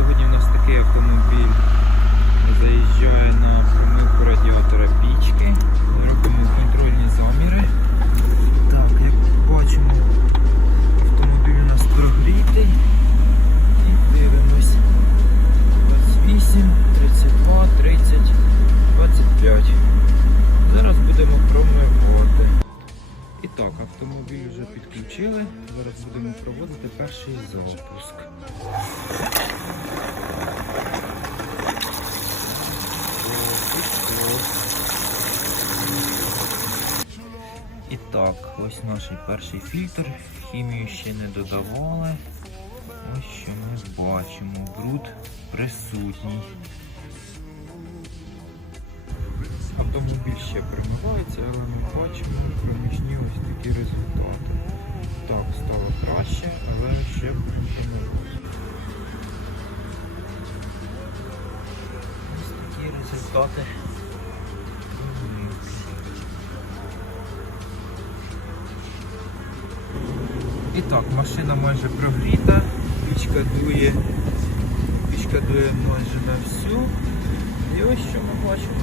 Сьогодні в нас такий автомобіль заїжджає на промивку радіатора пічки. Робимо контрольні заміри. Так, як бачимо, автомобіль у нас прогрітий. І дивимось. 28, 32, 30, 25. Зараз будемо промивати. І так, автомобіль вже підключили. Зараз будемо проводити перший запуск. І так, ось наш перший фільтр. Хімію ще не додавали. Ось що ми бачимо. Бруд присутній. Автомобіль ще промивається, але ми бачимо проміжні ось такі результати. Так, стало краще, але ще промивається. Ось такі результати. І так, машина майже прогріта, пічка дує, пічка дує майже на всю. І ось що ми бачимо.